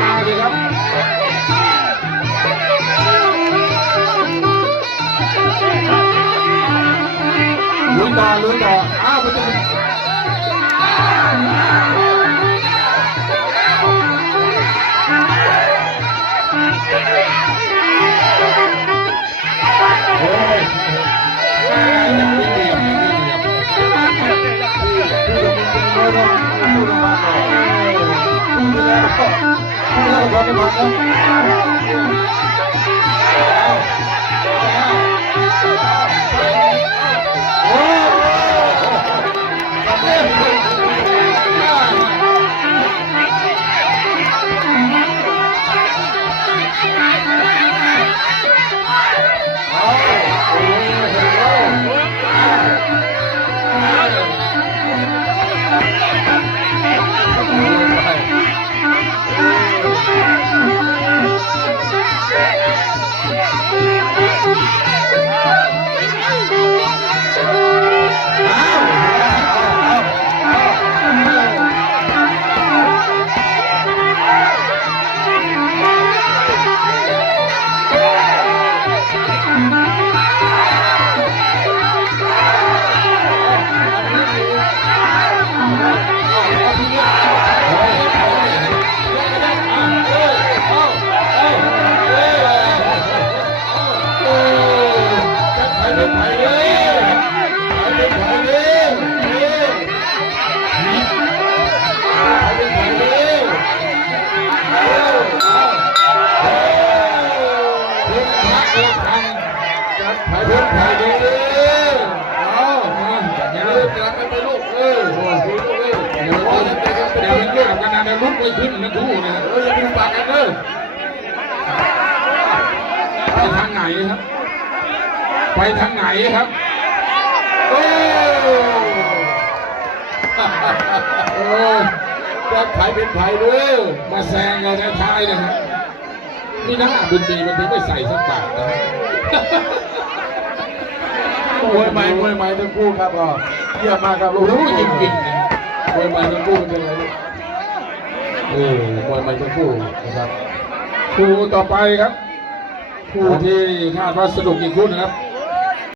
มาเลยครับลุ้นต่ออ้าวมันจะลุกไปขึ้นนะคู่นะอย่าไปดูปากกันเด้อไปทางไหนครับไปทางไหนครับโอ้จะไผ่เป็นไผ่ด้วยมาแซงเราในท้ายนะครับนี่นะบุญดีมันถึงไม่ใส่สักบาทนะมวยใหม่ทั้งคู่ครับอ๋อเยี่ยมมากครับรู้จริงๆนะมวยใหม่ทั้งคู่เป็นไงมวยใหม่ทั้งคู่นะครับคู่ต่อไปครับคู่ที่คาดว่าสนุกอีกคู่นะครับ